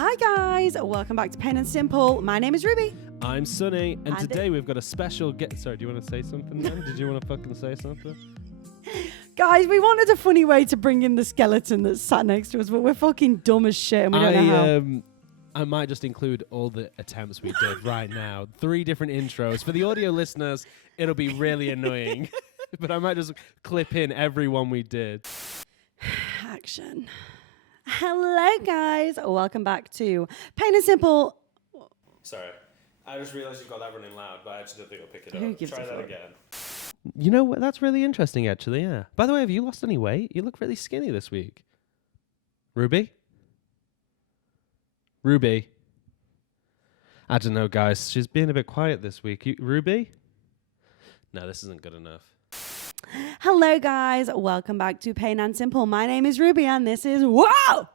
Hi guys, welcome back to Payne and Simple. My name is Ruby. I'm Sonny, and today we've got a special guest. Sorry, do you want to say something then? Did you want to fucking say something? Guys, we wanted a funny way to bring in the skeleton that's sat next to us, but we're fucking dumb as shit and we don't know how. I might just include all the attempts we did right now. 3 different intros. For the audio listeners, it'll be really annoying. But I might just clip in every one we did. Action. Hello guys, welcome back to Payne and Simple. Sorry. I just realised you've got that running loud, but I actually don't think I'll pick it Who up. gives Try a that fuck? again. You know what? That's really interesting, actually, yeah. By the way, have you lost any weight? You look really skinny this week. Ruby? Ruby? I don't know, guys. She's being a bit quiet this week. Ruby? No, this isn't good enough. Hello guys, welcome back to Payne and Simple. My name is Ruby and this is, whoa!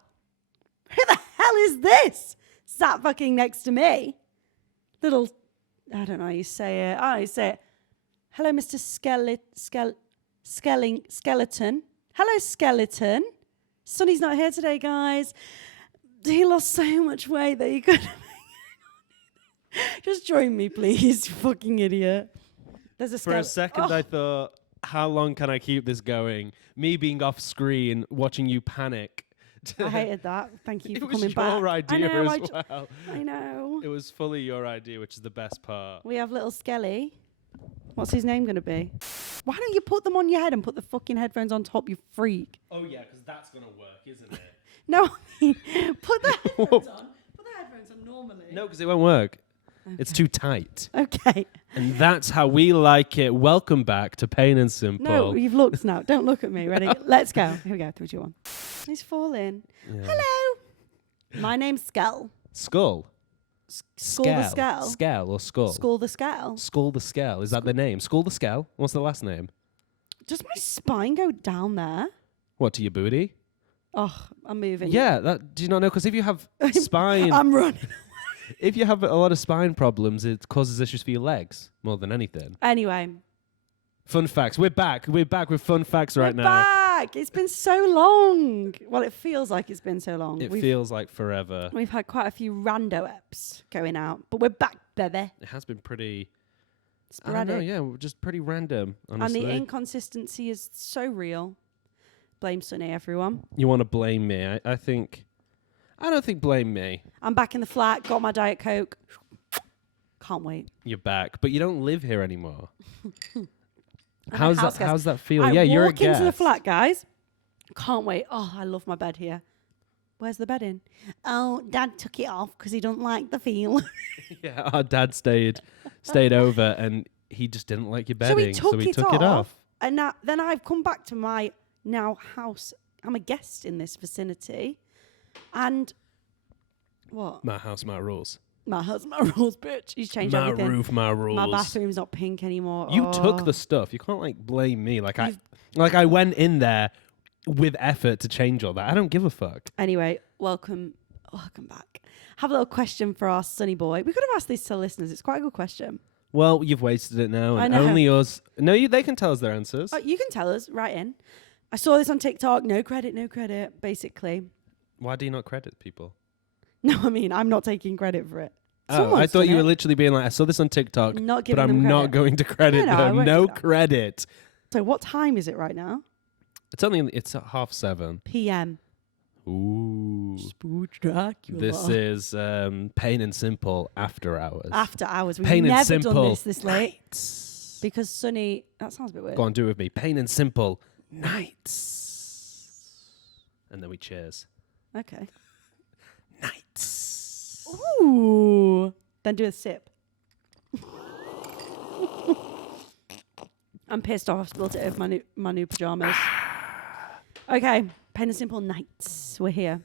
Who the hell is this? Sat fucking next to me. Little, I don't know how you say it. Oh, you say it. Hello, Mr. Skeleton. Hello, Skeleton. Sonny's not here today, guys. He lost so much weight that he couldn't. Just join me, please, you fucking idiot. There's a For a second, I thought, how long can I keep this going? Me being off screen, watching you panic. I hated that. Thank you for It was coming back. your idea as well. I know. It was fully your idea, which is the best part. We have little Skelly. What's his name going to be? Why don't you put them on your head and put the fucking headphones on top, you freak? Oh, yeah, because that's going to work, isn't it? No, put the headphones on. Put the headphones on normally. No, because it won't work. Okay. It's too tight. Okay. And that's how we like it. Welcome back to Payne and Simple. No, you've looked now. Don't look at me. Ready? Let's go. Here we go. 3, 2, 1. He's falling. Yeah. Hello. My name's Skell. Skull. Skull the Skell. Skell or skull? Skull the Skell. Skull the Skell. Is that the name? Skull the Skell? What's the last name? Does my spine go down there? What, to your booty? Oh, I'm moving. Yeah, that, do you not know? Because if you have spine... I'm running. If you have a lot of spine problems, it causes issues for your legs more than anything. Anyway. Fun facts. We're back. We're back with fun facts right now. We're back. It's been so long. Well, it feels like it's been so long. It feels like forever. We've had quite a few rando eps going out, but we're back, baby. It has been pretty... Sporadic. I don't know, yeah, just pretty random, honestly. And the inconsistency is so real. Blame Sonny, everyone. You want to blame me? I don't think blame me. I'm back in the flat, got my Diet Coke. Can't wait. You're back, but you don't live here anymore. How's How's that feel? I You're a walk into the guest. flat, guys. Can't wait. Oh, I love my bed here. Where's the bedding? Oh, Dad took it off because he don't like the feel. Yeah, our dad stayed over, and he just didn't like your bedding, so he took it off. And then I've come back to my now house. I'm a guest in this vicinity. And what? My house, my rules. My house, my rules, bitch. He's changed My everything. roof, my rules. My bathroom's not pink anymore. You took the stuff. You can't blame me. I went in there with effort to change all that. I don't give a fuck. Anyway, welcome back. Have a little question for our Sonny boy. We could have asked this to listeners. It's quite a good question. Well, you've wasted it now, and I know. only us. No, they can tell us their answers. Oh, you can tell us right in. I saw this on TikTok. No credit, basically. Why do you not credit people? No, I mean, I'm not taking credit for it. Oh, I Someone's thought done you were it. literally being like, I saw this on TikTok, Not but giving them I'm not credit. going to credit No, I them. won't No do that. credit. So what time is it right now? It's at 7:30. PM. Ooh. Spook Dracula. This is Payne and Simple after hours. After hours. We've Payne and never Simple done this late. Nights. Because Sonny... That sounds a bit weird. Go on, do it with me. Payne and Simple nights. And then we cheers. Okay. Nights. Ooh. Then do a sip. I'm pissed off. I've spilled it over my new pajamas. Okay. Payne and Simple nights. We're here.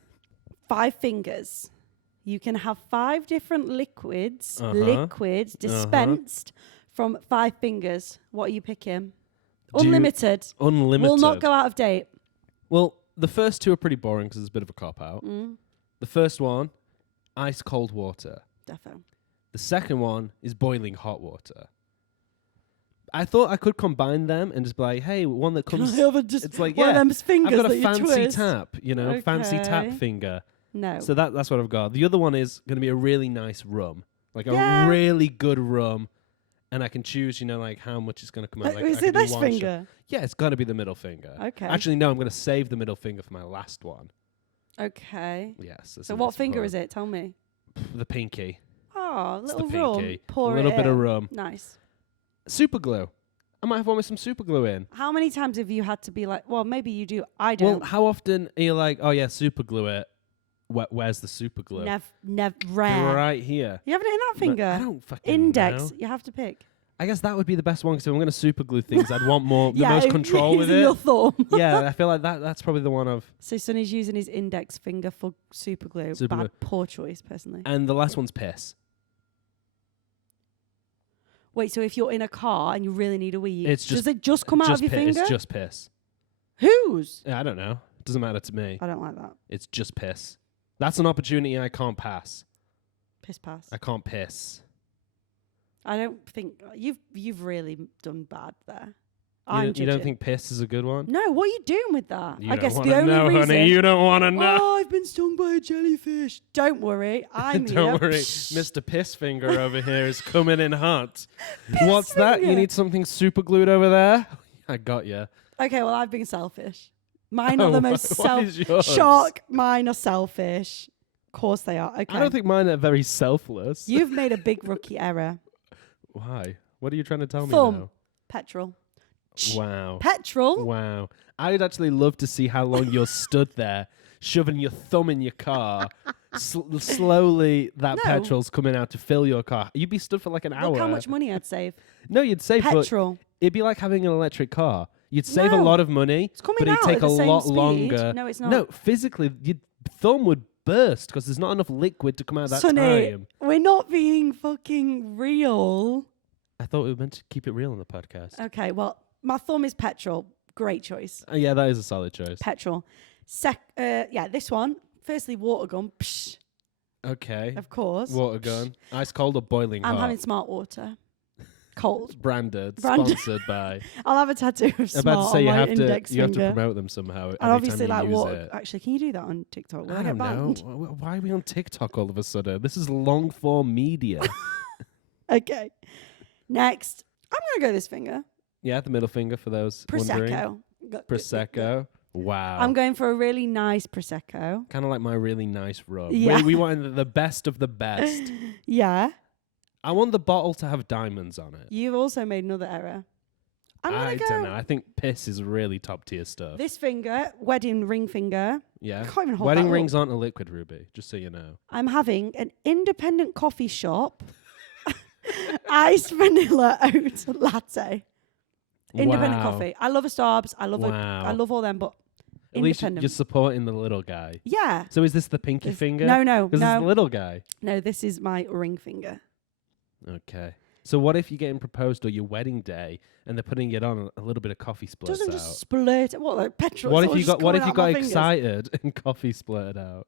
5 fingers. You can have 5 different liquids dispensed from 5 fingers. What are you picking? Unlimited. Unlimited. Will not go out of date. Well, the first 2 are pretty boring because it's a bit of a cop-out. The first one, ice cold water. Defo. The second one is boiling hot water. I thought I could combine them and just be like, hey, one that comes... Can I have just it's like, one yeah, of them fingers I've got that a you fancy twist? tap, fancy tap Okay. finger. No. So that's what I've got. The other one is going to be a really nice rum, like Yeah. a really good rum, and I can choose, like how much it's going to come out. Like, is I can it do this one finger? Yeah, it's got to be the middle finger. Okay. Actually, no, I'm going to save the middle finger for my last one. Okay. Yes. So what finger is it? Tell me. The pinky. Oh, It's little the rum. pinky. Pour a little it bit of in. rum. Nice. Super glue. I might have one with some super glue in. How many times have you had to be like, well, maybe you do. I don't. Well, how often are you like, oh yeah, super glue it? Where's the super glue? Never, rare. Right here. You have it in that finger? I don't fucking Index. know. You have to pick. I guess that would be the best one, because if I'm going to super glue things, I'd want the Yeah, most control with using it. your thumb. Yeah, I feel like that's probably the one of. So Sonny's using his index finger for super glue. Super Bad, glue. poor choice, personally. And the last one's piss. Wait, so if you're in a car and you really need a wee, It's does just- it just come out of your finger? It's just piss. Whose? Yeah, I don't know. Doesn't matter to me. I don't like that. It's just piss. That's an opportunity I can't pass. Piss pass. I can't piss. I don't think you've really done bad there. You don't think piss is a good one? No, what are you doing with that? You I don't guess the wanna only know, reason. honey. You don't want to know. Oh, I've been stung by a jellyfish. Don't worry, I'm here. Don't worry, Mr. Piss Finger over here is coming in hot. What's that? You finger. need something super glued over there? I got you. Okay, well, I've been selfish. Mine are the most What is yours? shock. Mine are selfish. Of course they are. Okay. I don't think mine are very selfless. You've made a big rookie error. Why? What are you trying to tell Thumb. me Petrol. now? Wow. Petrol? Wow. I'd actually love to see how long you're stood there, shoving your thumb in your car. Slowly, that No. petrol's coming out to fill your car. You'd be stood for like an hour. Look how much money I'd save. No, you'd save, but Petrol. it'd be like having an electric car. You'd save a No. lot of money, It's coming but it'd out take at the a same lot speed. longer. No, it's not. No, physically, your thumb would burst because there's not enough liquid to come out of that Sonny, time. we're not being fucking real. I thought we were meant to keep it real on the podcast. Okay, well, my thumb is petrol. Great choice. Yeah, that is a solid choice. Petrol. This one. Firstly, water gun. Psh, Okay. of course. Water gun. Ice cold or boiling I'm hot? having smart water. Cold. Branded. Branded. Sponsored by. I'll have a tattoo of I'm smart about to say on you my have index to finger. promote them somehow. And every obviously, time you like use water. it. Actually, can you do that on TikTok? Will I I don't get know. banned? Why are we on TikTok all of a sudden? This is long form media. Okay. Next, I'm gonna go this finger. Yeah, the middle finger for those wondering. Prosecco. Prosecco. Wow. I'm going for a really nice prosecco. Kind of like my really nice rum. Yeah. We want the best of the best. Yeah. I want the bottle to have diamonds on it. You've also made another error. I'm gonna I go don't know. I think piss is really top tier stuff. this finger, wedding ring finger. Yeah. I can't even hold Wedding that rings up. aren't a liquid, Ruby, just so you know. I'm having an independent coffee shop iced vanilla oat latte. Independent Wow. coffee. I love a Starbucks. I love Wow. I love all them, but At least independent. you're supporting the little guy. Yeah. So is this the pinky finger? No. Because it's the little guy. No, this is my ring finger. Okay. So what if you're getting proposed on your wedding day and they're putting it on a little bit of coffee splurts Doesn't out? just splurt. What, like petrol? What It's if all you just got coming out my fingers. excited and coffee splurted out?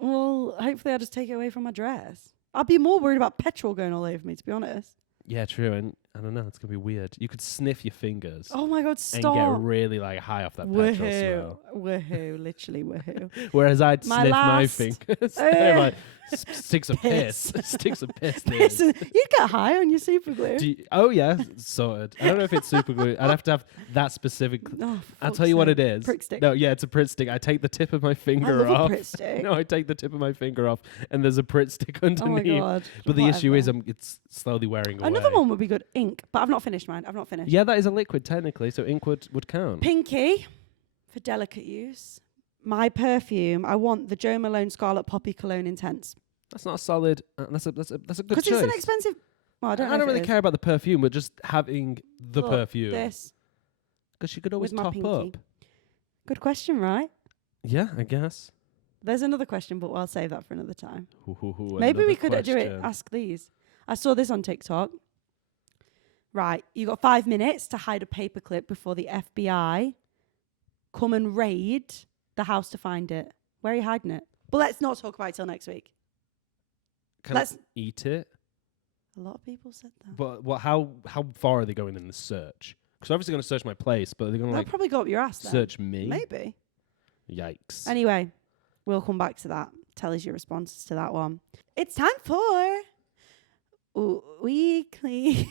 Well, hopefully I just take it away from my dress. I'd be more worried about petrol going all over me, to be honest. Yeah, true. And I don't know, it's gonna be weird. You could sniff your fingers Oh my god, and stop. get really like high off that petrol Woohoo. smell. Woohoo. Literally woohoo. Whereas I'd My sniff my last- fingers. They're like sticks of Piss. piss. Sticks of piss. Piss. dude. You'd get high on your super glue. Oh yeah, sorted. I don't know if it's super glue. I'd have to have that specific. Oh, I'll tell you what it is. Prick stick. No, yeah, it's a Pritt stick. I take the tip of my I finger love a off. Pritt stick. No, I take the tip of my finger off, and there's a Pritt stick Oh underneath. my god. But the issue is, Whatever. it's slowly wearing away. Another one would be good. Ink, but I've not finished mine. I've not finished. Yeah, that is a liquid technically, so ink would count. Pinky for delicate use. My perfume. I want the Jo Malone Scarlet Poppy Cologne Intense That's not a solid. That's a good because choice. it's an expensive. Well, I don't. know if really it is. care about the perfume, but just having the Look, perfume. This Because you could always with my top pinky. up. Good question, right? Yeah, I guess. There's another question, but I'll save that for another time. Ooh, Maybe another we could do it. question. Ask these. I saw this on TikTok. Right, you got 5 minutes to hide a paperclip before the FBI come and raid the house to find it. Where are you hiding it? But let's not talk about it till next week. Can I let's- eat it? A lot of people said that. But what? How far are they going in the search? Because obviously going to search my place, but are they going to They'll like probably go up your ass then. search me? Maybe. Yikes. Anyway, we'll come back to that. tell us your responses to that one. It's time for weekly.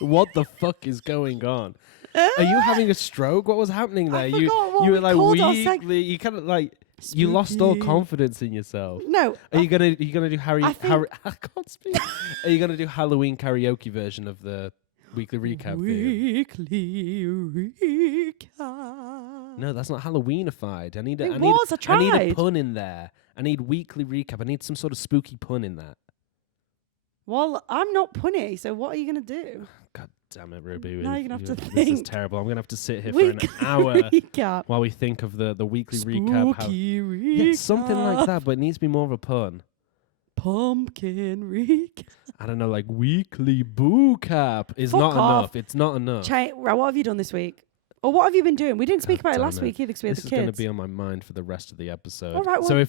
What the fuck is going on? Are you having a stroke? What was happening there? I You forgot what were we like called our weekly. You kind of like you lost all confidence in yourself. No. Are you gonna do I think- I can't speak. Are you gonna do Halloween karaoke version of the weekly recap? theme? Weekly recap. No, that's not Halloweenified. I need It was, I I need a tried. pun in there. I need weekly recap. I need some sort of spooky pun in that. Well, I'm not punny, so what are you going to do? God damn it, Ruby. Now you're gonna have to This is think. terrible. I'm going to have to sit here for Weekly an hour recap. while we think of the weekly recap. Spooky recap. Yeah, something like that, but it needs to be more of a pun. Pumpkin recap. I don't know, like weekly boo cap is Fuck not off. enough. It's not enough. Right, what have you done this week? Or what have you been doing? We didn't speak God about it damn last week either because we had This the is going to kids. be on my mind for the rest of the episode. All right, So well-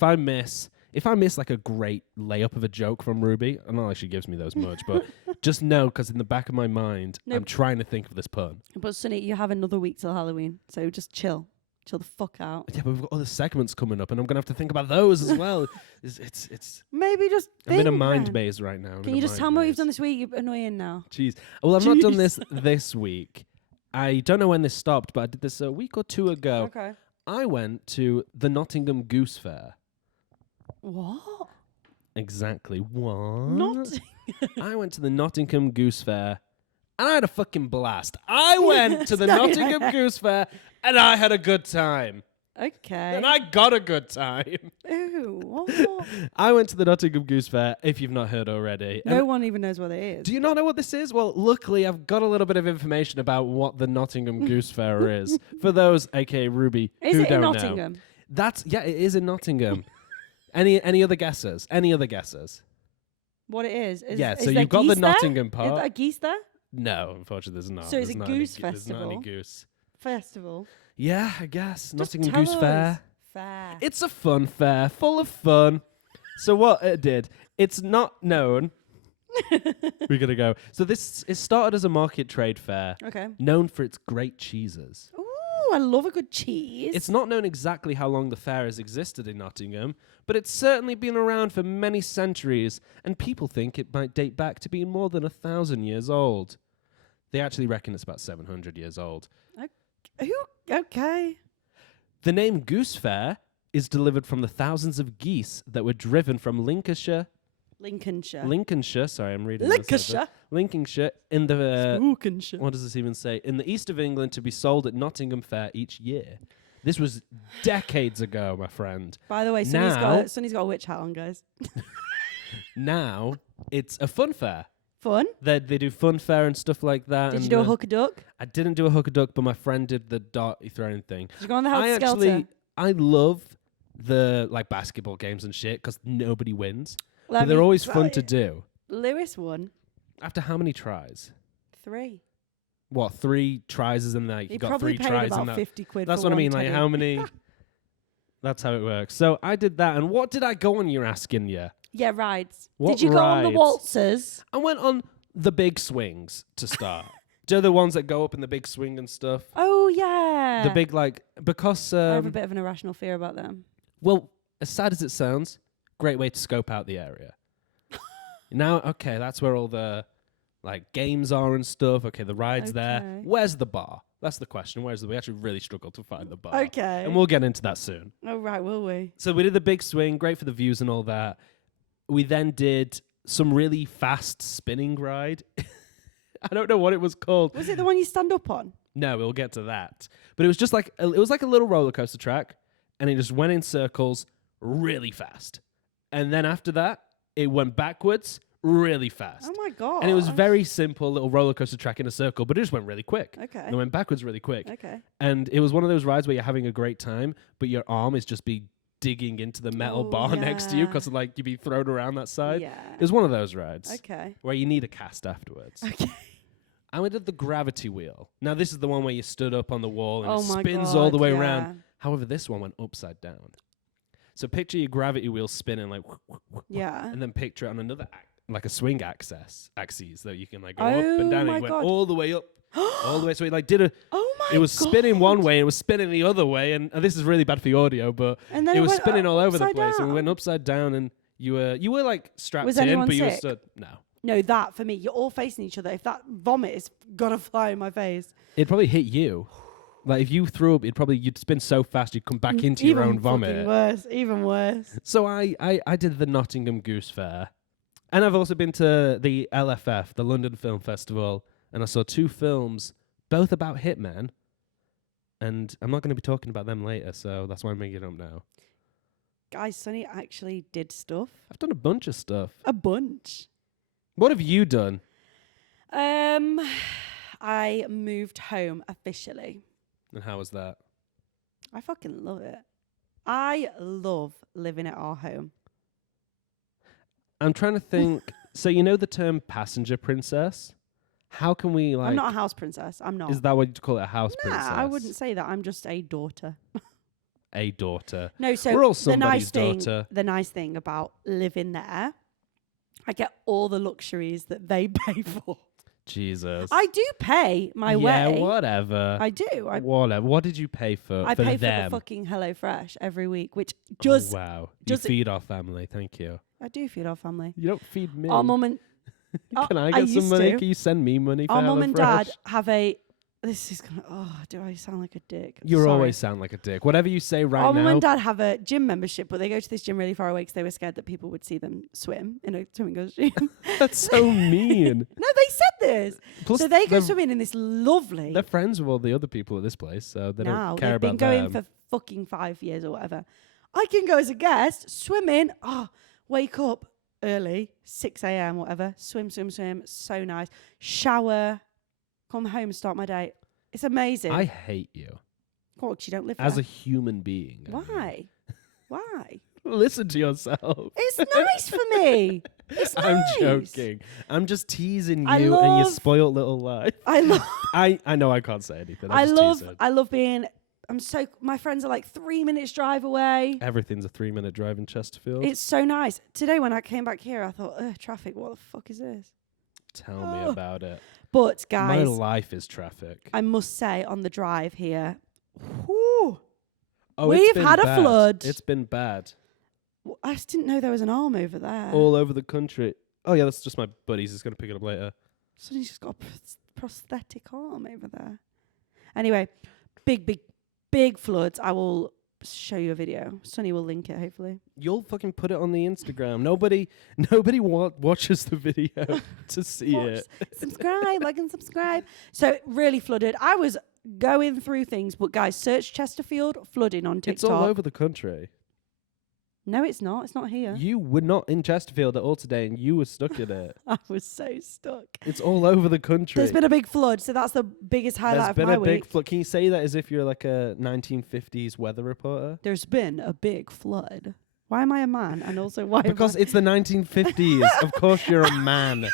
if I miss like a great layup of a joke from Ruby, I not like she gives me those much, but just know because in the back of my mind, No. I'm trying to think of this pun. But Sonny, you have another week till Halloween, so just chill. Chill the fuck out. Yeah, but we've got other segments coming up, and I'm gonna have to think about those as well. It's Maybe just I'm in a think mind then. maze right now. Can you just tell me what you've done this week? You're annoying now. Jeez. Well, I've not done Jeez. this week. I don't know when this stopped, but I did this a week or two ago. Okay. I went to the Nottingham Goose Fair. What? Exactly. What? Not. I went to the Nottingham Goose Fair, and I had a fucking blast. I went to the No, Nottingham Goose Fair, and I had a good time. Okay. And I got a good time. Ew. What? I went to the Nottingham Goose Fair, if you've not heard already. No And one even knows what it is. do you not know what this is? Well, luckily, I've got a little bit of information about what the Nottingham Goose Fair is. For those, aka Ruby, Is who it don't in know. Nottingham? It is in Nottingham. Any other guesses? Any other guesses? What it is? Yeah, is so there you've got the geese there? Nottingham Is part. there geese there? No, unfortunately, there's not. So it's There's a not goose There's not any festival? goose. Festival. Yeah, I guess. Just Nottingham tell Goose us. Fair. Fair. It's a fun fair, full of fun. So what it did, it's not known. We're going to go. So it started as a market trade fair, Okay. known for its great cheeses. Ooh, I love a good cheese. It's not known exactly how long the fair has existed in Nottingham, but it's certainly been around for many centuries, and people think it might date back to being more than 1,000 years old. They actually reckon it's about 700 years old. Okay. The name Goose Fair is delivered from the thousands of geese that were driven from Lincolnshire, sorry, I'm reading this over. Lincolnshire in the, Spookinshire. what does this even say? In the east of England to be sold at Nottingham Fair each year. This was decades ago, my friend. By the way, Now- Sonny's got a witch hat on, guys. Now it's a fun fair. Fun. They do fun fair and stuff like that. Did you and, do a hook a duck? I didn't do a hook a duck, but my friend did the dart throwing thing. Did you go on the Helter Skelter? I love the like basketball games and shit because nobody wins. But they're always fun to do. Lewis won After how many tries? 3. What, 3 tries is in there? He You got probably 3 paid tries about in that. 50 quid. That's for what I one mean. Like teddy. how many? That's how it works. So I did that, and what did I go on? You're asking, yeah. Yeah, rides. What Did you go on the rides? waltzers? I went on the big swings to start. Do you know the ones that go up in the big swing and stuff? Oh yeah. The big because I have a bit of an irrational fear about them. well, as sad as it sounds, great way to scope out the area. Now, okay, that's where all the like games are and stuff. Okay, the ride's there. Okay. Where's the bar? That's the question. We actually really struggled to find the bar. Okay. And we'll get into that soon. Oh right, will we? So we did the big swing, great for the views and all that. We then did some really fast spinning ride. I don't know what it was called. Was it the one you stand up on? No, we'll get to that. But it was just like it was like a little roller coaster track, and it just went in circles really fast. And then after that, it went backwards really fast. Oh my god. And it was very simple little roller coaster track in a circle, but it just went really quick. Okay. And it went backwards really quick. Okay. And it was one of those rides where you're having a great time, but your arm is just digging into the metal Oh, bar next to you yeah. because like you'd be thrown around that side. Yeah. It was one of those rides Okay. where you need a cast afterwards. Okay. And we did the gravity wheel. Now this is the one where you stood up on the wall and Oh it my spins god, all the way yeah. around. However, this one went upside down. So picture your gravity wheel spinning like, Yeah. and then picture it on another like a swing axis that you can like go Oh up and down. my And it went God. all the way up all the way. So it like did a. Oh my! It was God. spinning one way, and it was spinning the other way, and this is really bad for the audio, but And then it was went spinning all over the upside place, and we down. went upside down, and you were like strapped Was in, anyone but you were sick? stood. No, No, that for me, you're all facing each other. If that vomit is gonna fly in my face, it'd probably hit you. Like if you threw up, you'd spin so fast you'd come back into your own vomit. Even worse, even worse. So I did the Nottingham Goose Fair, and I've also been to the LFF, the London Film Festival, and I saw 2 films, both about hitmen. And I'm not going to be talking about them later, so that's why I'm bringing it up now. Guys, Sonny actually did stuff. I've done a bunch of stuff. A bunch. What have you done? I moved home officially. And how was that? I fucking love it. I love living at our home. I'm trying to think. So you know the term passenger princess? How can we like... I'm not a house princess. I'm not. Is that what you call it, a house princess? I wouldn't say that. I'm just a daughter. A daughter. No, so We're all the nice somebody's thing, daughter. the nice thing about living there, I get all the luxuries that they pay for. Jesus. I do pay my way. Yeah, whatever. I do. Whatever. What did you pay for? I for pay them? for the fucking HelloFresh every week, which just wow. does You feed our family. Thank you. I do feed our family. You don't feed me. Our mum and Can I I get some used money? to. Can you send me money for our mum and dad HelloFresh? have a. This is gonna. Oh, do I sound like a dick? You Sorry. always sound like a dick. Whatever you say right Our mum now. and dad have a gym membership, but they go to this gym really far away because they were scared that people would see them swim in a swimming costume. That's so mean. No, they said this. Plus, So they go they're- swimming in this lovely. They're friends with all the other people at this place, so they Now don't care they've been about going them. for fucking 5 years or whatever. I can go as a guest swimming. Oh, wake up early, 6 a.m. whatever. Swim. So nice. Shower. Come home. Start my day. It's amazing. I hate you What? 'Cause you don't live as there. a human being. I mean. Why? Why? Listen to yourself. It's nice for me. It's nice. I'm joking. I'm just teasing you I and your love- spoiled little life. I love. I know I can't say anything. I I'm just love. teasing. I love being. My friends are like 3 minutes drive away. Everything's a 3-minute drive in Chesterfield. It's so nice. Today when I came back here, I thought, ugh, traffic. What the fuck is this? Tell me Oh. about it. But My guys, life is traffic. I must say on the drive here, whew, Oh, we've it's been had a bad. flood. It's been bad. I just didn't know there was an arm over there. All over the country. Oh, yeah, that's just my buddies. He's going to pick it up later. Somebody's just got a prosthetic arm over there. Anyway, big floods. I will show you a video. Sonny will link it, hopefully. You'll fucking put it on the Instagram. Nobody watches the video to see Watch, it. subscribe, like and subscribe. So really flooded. I was going through things, but guys, search Chesterfield flooding on TikTok. It's all over the country. No, it's not. It's not here. You were not in Chesterfield at all today, and you were stuck in it. I was so stuck. It's all over the country. There's been a big flood, so that's the biggest highlight There's of been my a week. big flood. Can you say that as if you're like a 1950s weather reporter? There's been a big flood. Why am I a man? And also why? Because it's the 1950s. Of course, you're a man.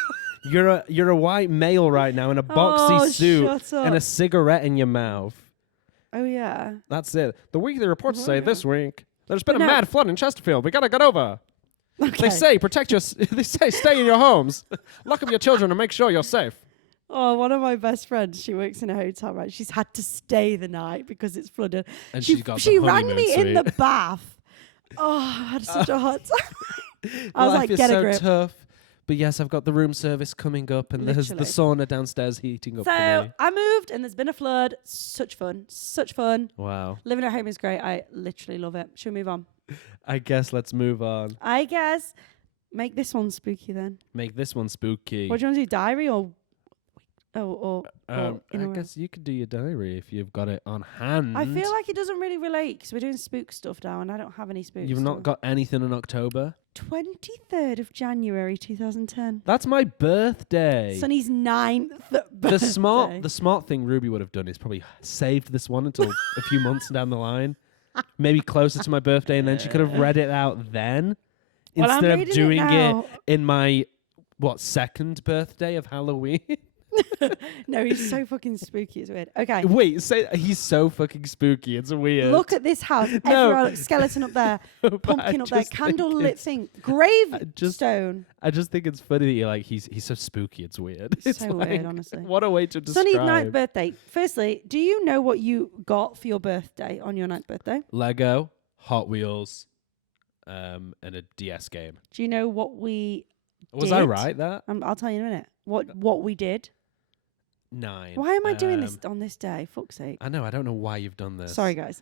You're a white male right now in a boxy suit shut up. and a cigarette in your mouth. Oh yeah. That's it. The weekly reports say Yeah. this week there's been But a no. mad flood in Chesterfield. We gotta get over. Okay. They say protect your. They say stay in your homes, lock up your children, and make sure you're safe. Oh, one of my best friends, she works in a hotel, right? She's had to stay the night because it's flooded. And she she's got she the rang honeymoon me in the suite. bath. Oh, I had such a hot time. I was Life like, is get a so grip. tough. But yes, I've got the room service coming up, and there's the Literally. sauna downstairs heating up for So me. I moved and there's been a flood. Such fun. Wow. Living at home is great. I literally love it. Should we move on? I guess let's move on. I guess make this one spooky then. Make this one spooky. What do you want to do? Diary or I in a row? guess you could do your diary if you've got it on hand. I feel like it doesn't really relate because we're doing spook stuff now and I don't have any spook You've not got anything in October. 23rd of January 2010. That's my birthday. Sonny's 9th birthday. The smart thing Ruby would have done is probably saved this one until a few months down the line, maybe closer to my birthday, and then she could have read it out then Well, I'm instead of reading doing now. it in my second birthday of Halloween. No, he's so fucking spooky. It's weird. Okay. Wait, say he's so fucking spooky. It's weird. Look at this house. No. Everywhere, skeleton up there, But pumpkin I up there, just think candle-lit it's- thing, just- gravestone. I just think it's funny that you're like he's so spooky. It's weird. It's So weird, honestly. What a way to describe. Sunny's ninth birthday. Firstly, do you know what you got for your birthday on your ninth birthday? Lego, Hot Wheels, and a DS game. Do you know what we Was I did? right that? I'll tell you in a minute. What we did. 9. Why am I doing this on this day? Fuck's sake. I know. I don't know why you've done this. Sorry, guys.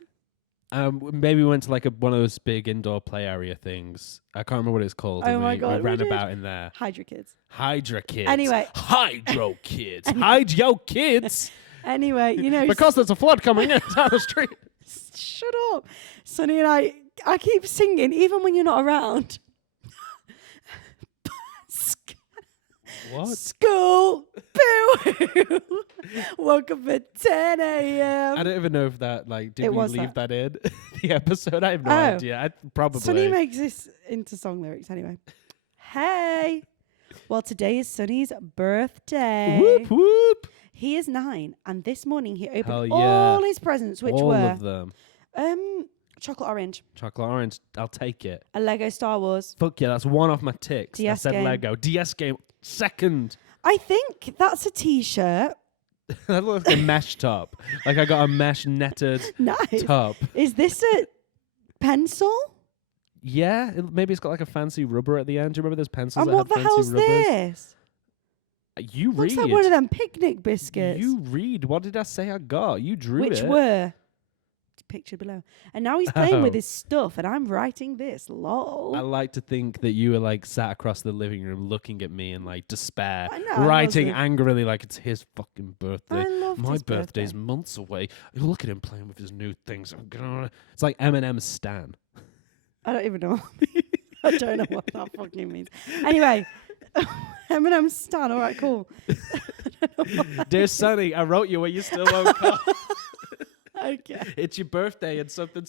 Maybe we went to like one of those big indoor play area things. I can't remember what it's called. Oh and my we God, we ran did. about in there. Hydra kids. Hydra kids. Anyway. Hydro kids. Hydro kids. Anyway, you know. Because there's a flood coming in down the street. Shut up. Sonny and I keep singing even when you're not around. What? School. Boo. Woke up at 10 a.m. I don't even know if that did we was leave that. that in the episode? I have no Oh. idea. Probably. Sonny makes this into song lyrics anyway. Hey. Well, today is Sonny's birthday. Whoop whoop. He is 9, and this morning he opened Hell yeah. all his presents, which All were of them. chocolate orange, Chocolate orange. I'll take it. a Lego Star Wars. Fuck yeah, that's one off my ticks. I DS said game. Lego. DS game. Second. I think that's a T-shirt. That looks like a mesh top. Like I got a mesh netted Nice. top. Is this a pencil? Yeah, maybe it's got like a fancy rubber at the end. Do you remember those pencils? And that what the had fancy hell's rubbers? this? You Looks read. like one of them picnic biscuits. You read. What did I say I got? You drew which it. were pictured below. And now he's playing with Oh. his stuff, and I'm writing this. Lol. I like to think that you were like sat across the living room looking at me in like despair, I know, I writing wasn't. angrily like it's his fucking birthday. I loved My his birthday's birthday. months away. Look at him playing with his new things. It's like Eminem's Stan. I don't even know. I don't know what that fucking means. Anyway, Eminem Stan. All right, cool. Dear Sonny, I wrote you when you still won't come. Okay. It's your birthday and something.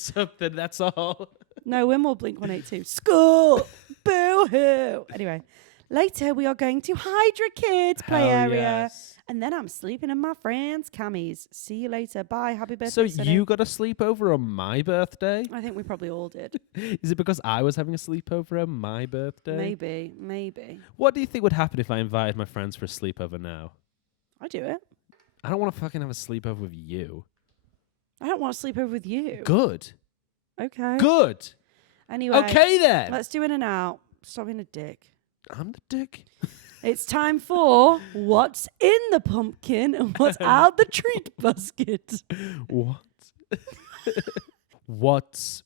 That's all. No, we're more Blink 182. School. Boo hoo. Anyway, later we are going to Hydra Kids play Hell area. yes. And then I'm sleeping in my friend's cammies. See you later. Bye. Happy birthday. So Sonny. you got a sleepover on my birthday? I think we probably all did. Is it because I was having a sleepover on my birthday? Maybe. What do you think would happen if I invited my friends for a sleepover now? I do it. I don't want to fucking have a sleepover with you. I don't want to sleep over with you. Good. Okay. Good. Anyway. Okay then. Let's do in and out. Stop being a dick. I'm the dick. It's time for what's in the pumpkin and what's out the treat basket. What? What's...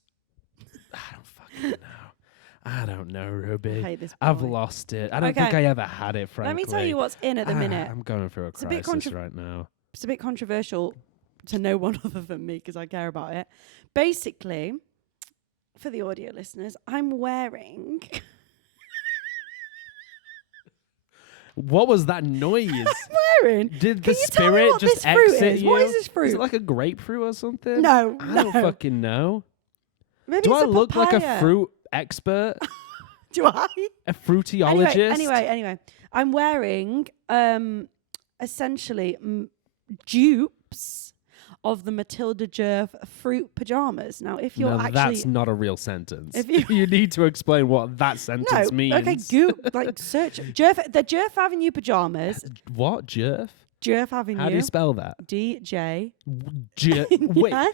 I don't fucking know. I don't know, Ruby. I hate this I've boy. lost it. I don't Okay. think I ever had it, frankly. Let me tell you what's in at the minute. I'm going through a It's a bit crisis right now. It's a bit controversial to no one other than me because I care about it. Basically, for the audio listeners, I'm wearing... What was that noise? wearing? Did Can the you tell me spirit what just this fruit exit is? you? What is this Is fruit? it like a grapefruit or something? No, I don't fucking know. Maybe Do it's I a look like a papaya. fruit expert? Do I? A fruitologist? Anyway, I'm wearing essentially dupes of the Matilda Jerv fruit pajamas. Now, if you're No, actually that's not a real sentence. If you- You need to explain what that sentence means. okay, search the Jerv Avenue pajamas. What, Jerf? Jerv Avenue. How do you spell that? DJ. Wait, Yeah.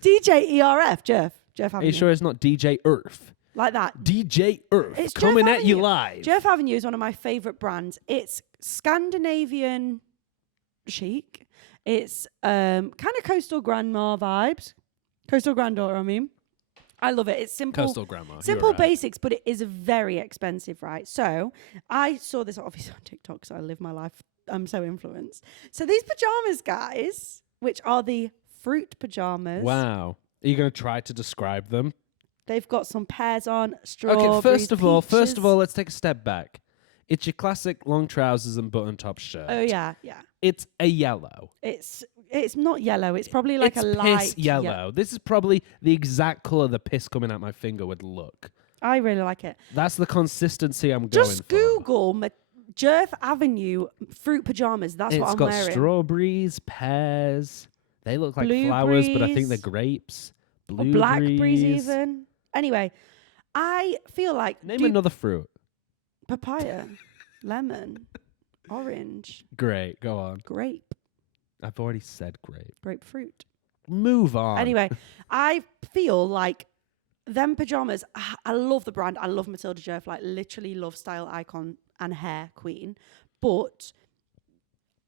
DJERF. Jerv Avenue. are you sure it's not DJ Earth? Like that. DJ Earth It's coming Jerv at you Avenue. live. Jerv Avenue is one of my favourite brands. It's Scandinavian chic. It's kind of coastal grandma vibes. Coastal granddaughter, I mean. I love it. It's simple. Coastal grandma. Simple you're right. basics, but it is very expensive, right? So I saw this obviously on TikTok, so I live my life. I'm so influenced. So these pajamas, guys, which are the fruit pajamas. Wow. Are you going to try to describe them? They've got some pears on, strawberries, Okay, first of all, peaches. let's take a step back. It's your classic long trousers and button-top shirt. Oh yeah. It's a yellow. It's not yellow. It's probably like it's a piss light yellow. This is probably the exact colour the piss coming out my finger would look. I really like it. That's the consistency I'm going Just for. Google Jerth Avenue fruit pajamas. That's what I'm got wearing. strawberries, pears. They look like flowers, but I think they're grapes. Or blackberries even. Anyway, I feel like... Name another fruit. Papaya, lemon, orange. Great, go on. Grape. I've already said grape. Grapefruit. Move on. Anyway, I feel like them pajamas, I love the brand. I love Matilda Jerth, like literally love style icon and hair queen. But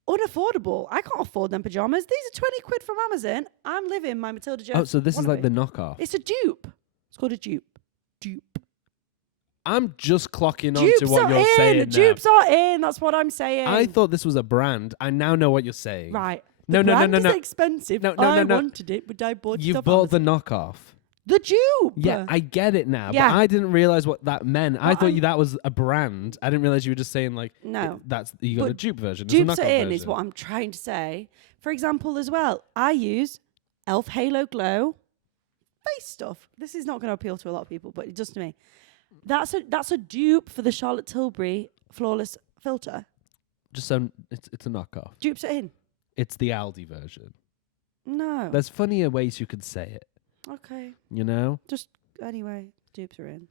unaffordable. I can't afford them pajamas. These are 20 quid from Amazon. I'm living my Matilda Jerth. Oh, so this is like the knockoff. It's a dupe. It's called a dupe. Dupe. I'm just clocking on Dupes to what you're saying now. Dupes are in. That's what I'm saying. I thought this was a brand. I now know what you're saying. Right. No. The brand is expensive. I wanted it, but I bought it. You've bought the knockoff. The dupe. Yeah, I get it now. Yeah. But I didn't realize what that meant. I thought that was a brand. I didn't realize you were just saying like, no, that's you got a dupe version. Dupes are in is what I'm trying to say. For example, as well, I use Elf Halo Glow face stuff. This is not going to appeal to a lot of people, but it does to me. That's a dupe for the Charlotte Tilbury Flawless Filter. Just so it's a knockoff. Dupes are in. It's the Aldi version. No. There's funnier ways you could say it. Okay. You know? Just anyway, dupes are in.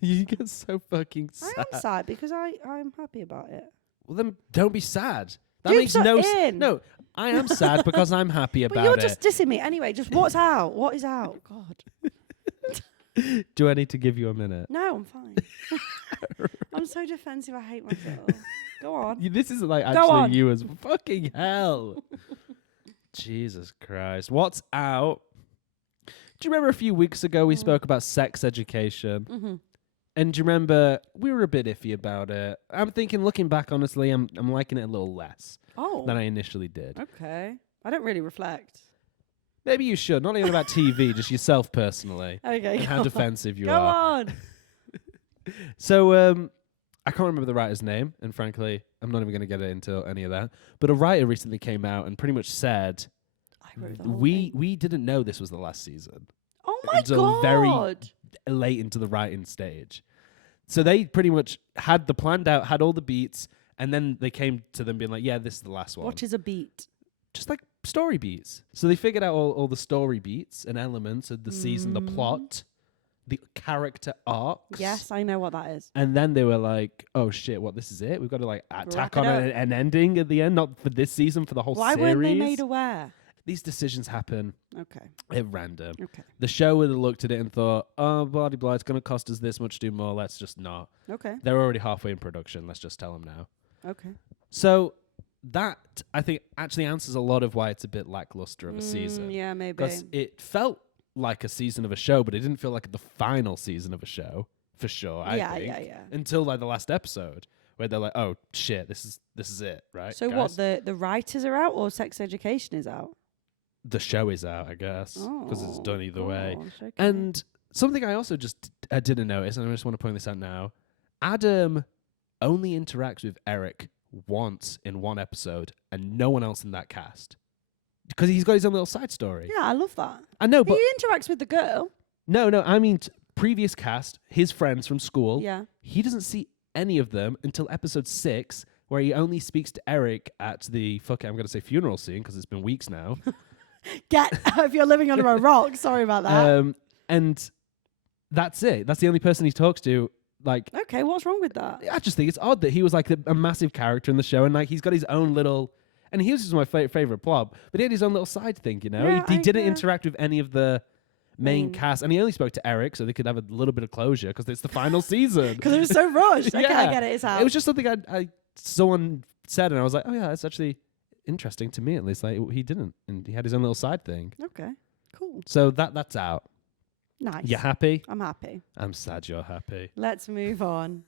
You get so fucking sad. I am sad because I'm happy about it. Well, then don't be sad. That Dupes makes no sense. No, I am sad because I'm happy about but you're it. just dissing me. Anyway, just what's out? What is out? God. Do I need to give you a minute? No, I'm fine. I'm so defensive. I hate myself. Go on. This isn't like actually you as fucking hell. Jesus Christ. What's out? Do you remember a few weeks ago we spoke about sex education? Mm-hmm. And do you remember we were a bit iffy about it? I'm thinking, looking back, honestly, I'm liking it a little less than I initially did. Okay. I don't really reflect. Maybe you should. Not even about TV, just yourself personally. Okay. And how defensive you Go are. on. So, I can't remember the writer's name, and frankly, I'm not even going to get into any of that. But a writer recently came out and pretty much said, we didn't know this was the last season. Oh my until God. very late into the writing stage. So they pretty much had the planned out, had all the beats, and then they came to them being like, yeah, this is the last one. What is a beat? Just like story beats. So they figured out all the story beats and elements of the season, the plot, the character arcs. Yes, I know what that is. And then they were like, oh shit, this is it? We've got to like tack on an ending at the end, not for this season, for the whole series. Why weren't they made aware? These decisions happen at random. Okay. The show would have looked at it and thought, oh, blah, blah, it's going to cost us this much to do more. Let's just not. Okay. They're already halfway in production. Let's just tell them now. Okay. So that, I think, actually answers a lot of why it's a bit lackluster of a season. Yeah, maybe. Because it felt like a season of a show, but it didn't feel like the final season of a show, for sure, I think. Yeah. Until like the last episode, where they're like, oh, shit, this is it, right? So guys? what, the writers are out or Sex Education is out? The show is out, I guess, because it's done either way. Okay. And something I also just didn't notice, and I just want to point this out now, Adam only interacts with Eric once in one episode, and no one else in that cast. Because he's got his own little side story. Yeah, I love that. I know, but he interacts with the girl. No, I mean previous cast, his friends from school. Yeah. He doesn't see any of them until episode 6, where he only speaks to Eric at the I'm going to say funeral scene because it's been weeks now. If you're living under a rock, sorry about that. And that's it. That's the only person he talks to. Like, okay, what's wrong with that? I just think it's odd that he was like a massive character in the show, and like he's got his own little. And he was my favorite plot, but he had his own little side thing, you know. Yeah, he didn't interact with any of the main cast, and he only spoke to Eric so they could have a little bit of closure because it's the final season. Because it was so rushed. Okay, I get it. It's out. It was just something someone said, and I was like, oh yeah, that's actually interesting to me at least. Like he didn't, and he had his own little side thing. Okay, cool. So that's out. Nice. You happy? I'm happy. I'm sad you're happy. Let's move on.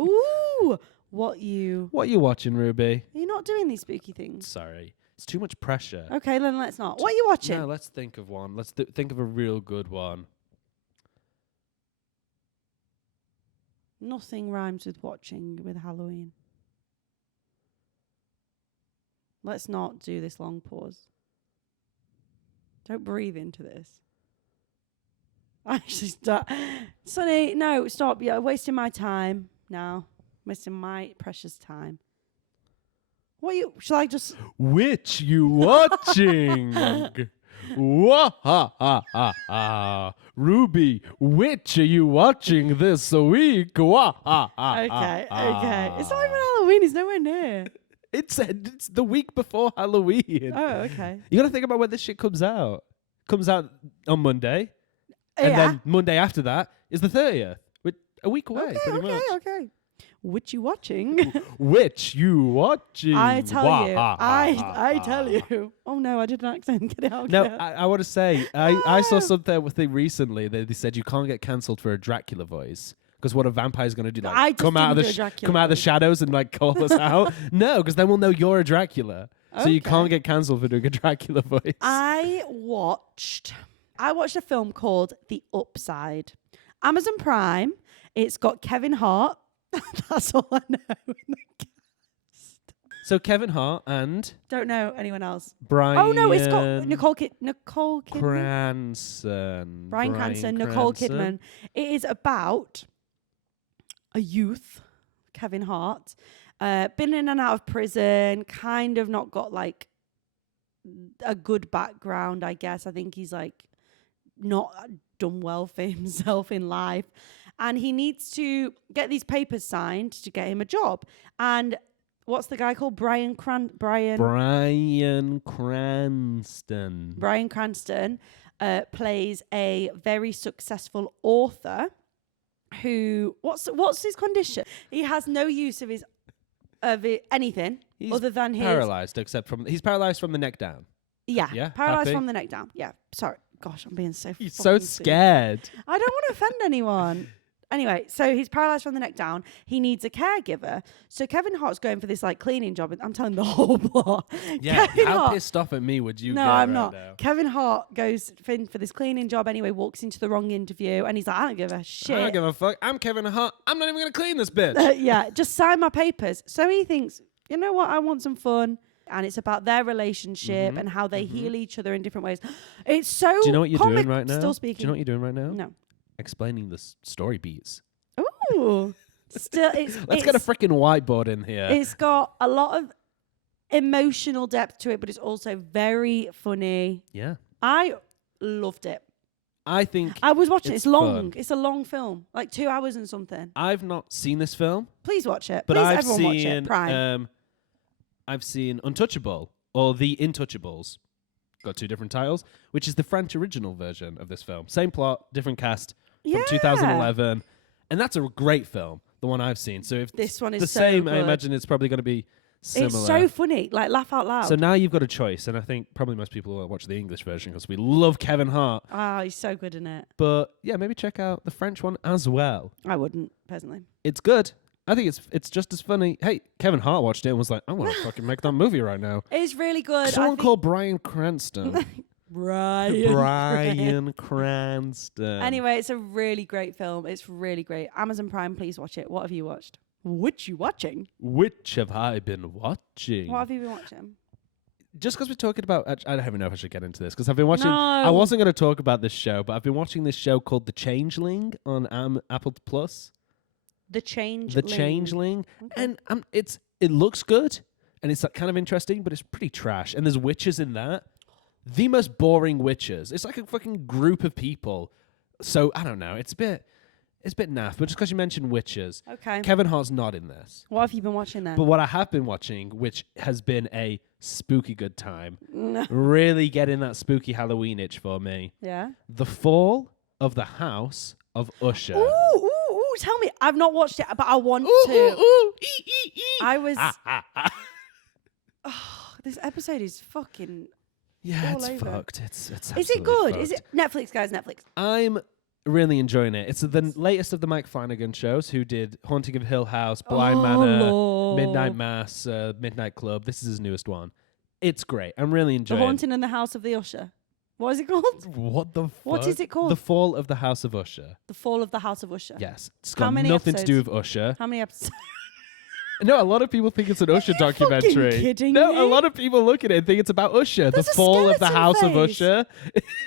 Ooh, what you watching, Ruby? Are you not doing these spooky things? Sorry, it's too much pressure. Okay, then let's not. What are you watching? No, let's think of one. Let's think of a real good one. Nothing rhymes with watching with Halloween. Let's not do this long pause. Don't breathe into this. Actually, stop. Sonny, no, stop. You're wasting my time now. Wasting my precious time. What you? Shall I just? Which you watching? Wah ha ha ha ha. Ruby, which are you watching this week? Wah ha ha. Okay. It's not even Halloween. It's nowhere near. It's the week before Halloween. Oh, okay. You gotta think about when this shit comes out. Comes out on Monday, and Yeah. then Monday after that is the 30th. A week away, pretty much. Okay. Which you watching? Which you watching? I tell Wah, you. ha, ha, ha, I tell ha. you. Oh no, I did an accent. Get it out. No, get it out. I want to say I saw something recently that they said you can't get cancelled for a Dracula voice because what a vampire's going to do, I like just come out of didn't the do a Dracula come out of the voice. shadows and like call us out. No, because then we'll know you're a Dracula. So you Okay. can't get cancelled for doing a Dracula voice. I watched a film called The Upside. Amazon Prime. It's got Kevin Hart. That's all I know. So Kevin Hart and Don't know anyone else. Brian. Oh no, it's got Nicole Kidman. Cranston. Brian Cranston, Nicole Kidman. It is about a youth, Kevin Hart, been in and out of prison, kind of not got like a good background, I guess. I think he's like not done well for himself in life. And he needs to get these papers signed to get him a job. And what's the guy called? Brian Cranston. Brian Cranston plays a very successful author who what's his condition? He has no use of anything He's other than his paralyzed, he's paralyzed from the neck down. Yeah, paralyzed happy? from the neck down. Yeah, sorry. Gosh, I'm being so He's fucking so stupid. scared. I don't want to offend anyone. Anyway, so he's paralyzed from the neck down. He needs a caregiver. So Kevin Hart's going for this like cleaning job. I'm telling the whole plot. Yeah, Kevin how Hart, pissed off at me would you no, get I'm right not. now? Kevin Hart goes for this cleaning job anyway, walks into the wrong interview, and he's like, I don't give a shit. I don't give a fuck. I'm Kevin Hart. I'm not even going to clean this bitch. Yeah, just sign my papers. So he thinks, you know what, I want some fun. And it's about their relationship and how they heal each other in different ways. It's so Do you know what you're comic, doing right now? Still Do speaking. you know what you're doing right now? No. Explaining the story beats. Ooh. Still, Let's get a freaking whiteboard in here. It's got a lot of emotional depth to it, but it's also very funny. Yeah. I loved it. I think I was watching it. it's It's long. fun. It's a long film, like 2 hours and something. I've not seen this film, Please watch it. but Please, I've everyone watch it. seen Prime. I've seen Untouchable or The Intouchables. Got 2 different titles, which is the French original version of this film. Same plot, different cast from Yeah. 2011, and that's a great film. The one I've seen. So if This one is the so same, I good. imagine it's probably going to be similar. It's so funny. Like, laugh out loud. So now you've got a choice, and I think probably most people will watch the English version because we love Kevin Hart. He's so good in it. But yeah, maybe check out the French one as well. I wouldn't, personally. It's good. I think it's just as funny. Hey, Kevin Hart watched it and was like, I want to fucking make that movie right now. It's really good. Someone called Brian Cranston. Brian. Cranston. Anyway, it's a really great film. It's really great. Amazon Prime, please watch it. What have you watched? What you watching? Which have I been watching? What have you been watching? Just because we're talking about, I don't even know if I should get into this because I've been watching. No. I wasn't going to talk about this show, but I've been watching this show called The Changeling on Apple Plus. The Changeling. The Changeling, Okay. and it looks good, and it's like kind of interesting, but it's pretty trash. And there's witches in that, the most boring witches. It's like a fucking group of people. So I don't know. It's a bit naff. But just because you mentioned witches, Okay. Kevin Hart's not in this. What have you been watching then? But what I have been watching, which has been a spooky good time, No. really getting that spooky Halloween itch for me. Yeah. The Fall of the House of Usher. Ooh, tell me. I've not watched it, but I want to. I was. Oh, this episode is fucking. Yeah, all it's over. fucked. It's Is it absolutely good? fucked. Is it Netflix, guys? Netflix. I'm really enjoying it. It's the latest of the Mike Flanagan shows, who did Haunting of Hill House, Blind Manor, Lord. Midnight Mass, Midnight Club. This is his newest one. It's great. I'm really The enjoying it. Haunting in the House of the Usher. What is it called? What the fuck? What is it called? The Fall of the House of Usher. The Fall of the House of Usher. Yes. It's How got many nothing to do episodes? with Usher. How many episodes? No, a lot of people think it's an Usher you documentary. fucking kidding No, me? a lot of people look at it and think it's about Usher, There's the a fall of the skeleton House of face. Usher.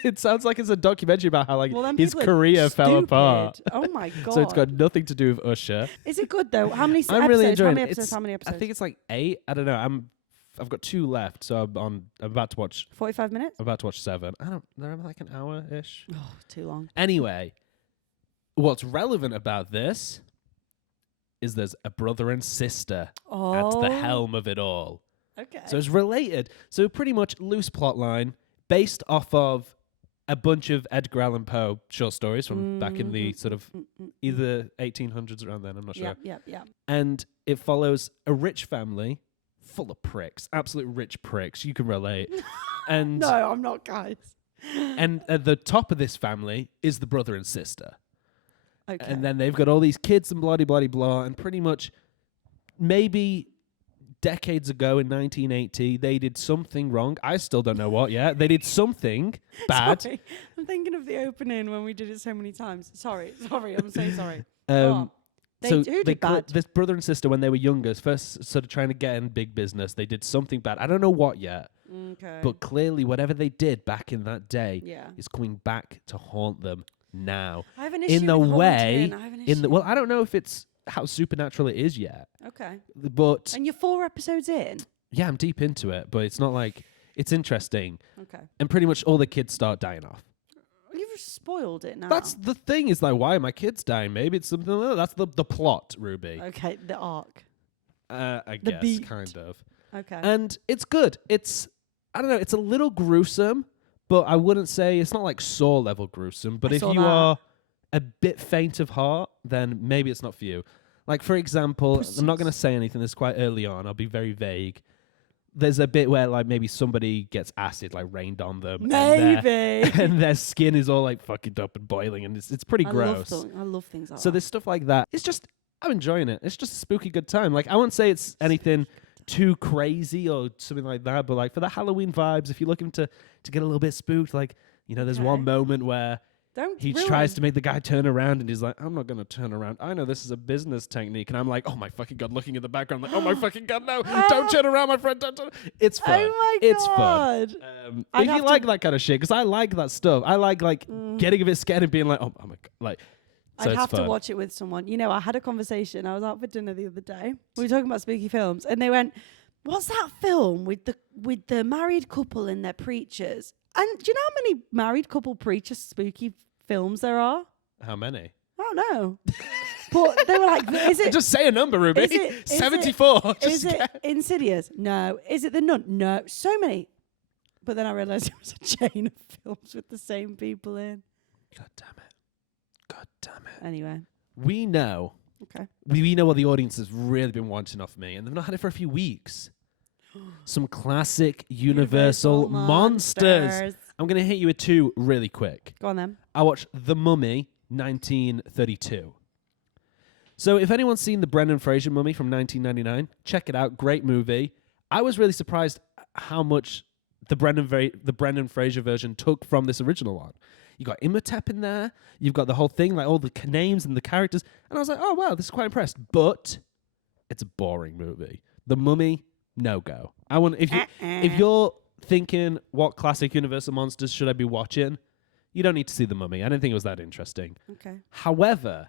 It sounds like it's a documentary about how like Well, then his people are career fell stupid. apart. Oh my god! So it's got nothing to do with Usher. Is it good though? How many I'm episodes? really How enjoying many it. episodes? How many episodes? I think it's like 8. I don't know. I've got 2 left, so I'm about to watch. 45 minutes. I'm about to watch 7. They're like an hour ish. Oh, too long. Anyway, what's relevant about this is there's a brother and sister at the helm of it all. Okay. So it's related. So pretty much loose plot line based off of a bunch of Edgar Allan Poe short stories from back in the sort of either 1800s around then, I'm not sure. Yeah. And it follows a rich family full of pricks, absolute rich pricks. You can relate. And No, I'm not, guys. and at the top of this family is the brother and sister. Okay. And then they've got all these kids and blah, and pretty much maybe decades ago in 1980, they did something wrong. I still don't know what yet. They did something bad. Sorry. I'm thinking of the opening when we did it so many times. Sorry. I'm so sorry. So Who did bad? this brother and sister, when they were younger, first sort of trying to get in big business, they did something bad. I don't know what yet. Okay. But clearly, whatever they did back in that day Yeah. is coming back to haunt them now. I have an issue In the with way, haunting. I have an issue. well, I don't know if it's how supernatural it is yet, Okay. but And you're 4 episodes in? yeah, I'm deep into it. But it's not like it's interesting, Okay. and pretty much all the kids start dying off. You've spoiled it now. That's the thing. Is like, why are my kids dying? Maybe it's something like that. That's the plot, Ruby. Okay, the arc. I The guess beat. kind of. Okay. And it's good. I don't know, it's a little gruesome, but I wouldn't say it's not like Saw level gruesome. But I if saw you that. are a bit faint of heart, then maybe it's not for you. Like, for example, I'm not going to say anything. This is quite early on. I'll be very vague. There's a bit where like maybe somebody gets acid like rained on them. Maybe. And their skin is all like fucking up and boiling, and it's pretty gross. I love things like So that. there's stuff like that. It's just, I'm enjoying it. It's just a spooky good time. Like, I wouldn't say it's anything too crazy or something like that, but like for the Halloween vibes, if you're looking to get a little bit spooked, like, you know, there's one moment where he tries to make the guy turn around, and he's like, I'm not going to turn around. I know this is a business technique. And I'm like, oh my fucking God, looking at the background, like, oh my fucking God, no, don't turn around, my friend. Don't turn. It's fun. Oh my It's God. fun. If you like that kind of shit, because I like that stuff. I like getting a bit scared and being like, oh my God, like, so I'd it's have fun. to watch it with someone. You know, I had a conversation. I was out for dinner the other day. We were talking about spooky films, and they went, "What's that film with the married couple and their preachers?" And do you know how many married couple preacher spooky films there are? How many? I don't know. But they were like, "Is it? Just say a number, Ruby. is 74. Is it Insidious? No. Is it The Nun? No. So many." But then I realised it was a chain of films with the same people in. God damn it. God damn it. Anyway. We know. Okay. We know what the audience has really been wanting off me, and they've not had it for a few weeks. Some classic Universal monsters. I'm going to hit you with 2 really quick. Go on then. I watched The Mummy, 1932. So if anyone's seen the Brendan Fraser Mummy from 1999, check it out. Great movie. I was really surprised how much the Brendan Fraser version took from this original one. You got Imhotep in there. You've got the whole thing, like all the names and the characters. And I was like, oh, wow, this is quite impressed. But it's a boring movie. The Mummy, no go. If you're thinking what classic Universal monsters should I be watching, you don't need to see The Mummy. I didn't think it was that interesting. Okay. However,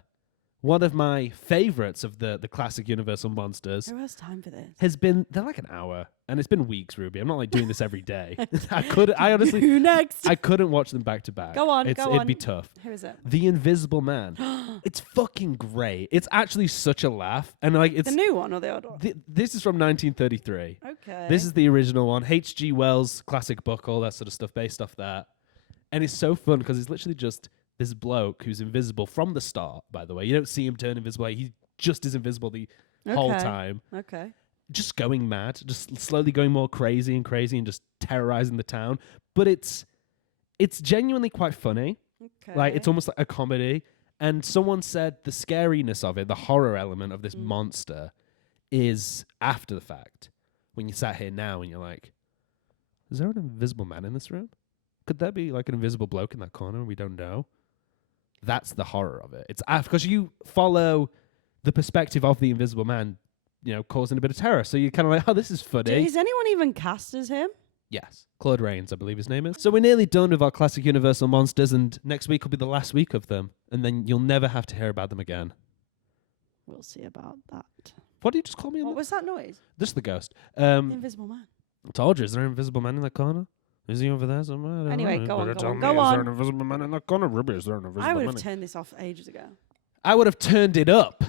one of my favorites of the classic Universal monsters Who has time for this? has been, they're like an hour, and it's been weeks, Ruby. I'm not like doing this every day. I honestly, Who next? I couldn't watch them back to back. Go on, It'd be tough. Who is it? The Invisible Man. It's fucking great. It's actually such a laugh. And like, it's The new one or the old one? this is from 1933. Okay. This is the original one. H.G. Wells' classic book, all that sort of stuff based off that. And it's so fun because it's literally just this bloke who's invisible from the start, by the way. You don't see him turn invisible. He just is invisible the whole time. Okay. Just going mad, just slowly going more crazy and just terrorizing the town. But it's genuinely quite funny. Okay. Like, it's almost like a comedy. And someone said the scariness of it, the horror element of this monster, is after the fact. When you sat here now and you're like, is there an invisible man in this room? Could there be like an invisible bloke in that corner and we don't know? That's the horror of it. It's because you follow the perspective of the invisible man causing a bit of terror. So you're kind of like, oh, this is funny. Is anyone even cast as him? Yes. Claude Rains, I believe his name is. So we're nearly done with our classic Universal monsters, and next week will be the last week of them. And then you'll never have to hear about them again. We'll see about that. What did you just call me? What was that noise? Just the ghost. The Invisible Man. I told you, is there an invisible man in that corner? Is he over there somewhere? I don't Anyway, know. go on, Better go tell on, me, go Is there on. an invisible man in that corner? Ruby, is there an invisible I would man? have turned this off ages ago. I would have turned it up.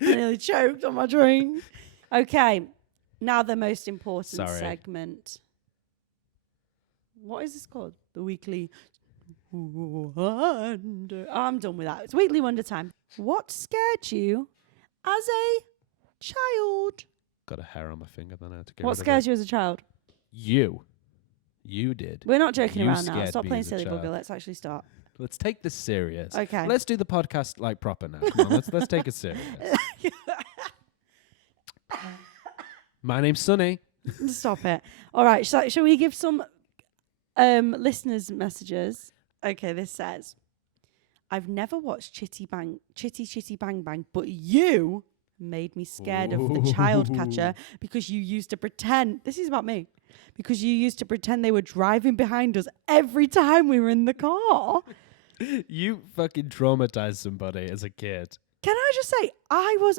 I nearly choked on my drink. Okay, now the most important Sorry. segment. What is this called? The weekly wonder. Oh, I'm done with that. It's weekly wonder time. What scared you as a child? Got a hair on my finger, then I had to get What rid of scares it. you as a child? You did. We're not joking You around now. scared Stop me playing as a silly child. bugger. Let's actually start. Let's take this serious. Okay. Let's do the podcast like proper now. Come on, let's take it serious. My name's Sonny. Stop it. All right. Shall we give some listeners' messages? Okay, this says, I've never watched Chitty Chitty Bang Bang, but you made me scared of the Childcatcher because you used to pretend. This is about me. Because you used to pretend they were driving behind us every time we were in the car. You fucking traumatized somebody as a kid. Can I just say, I was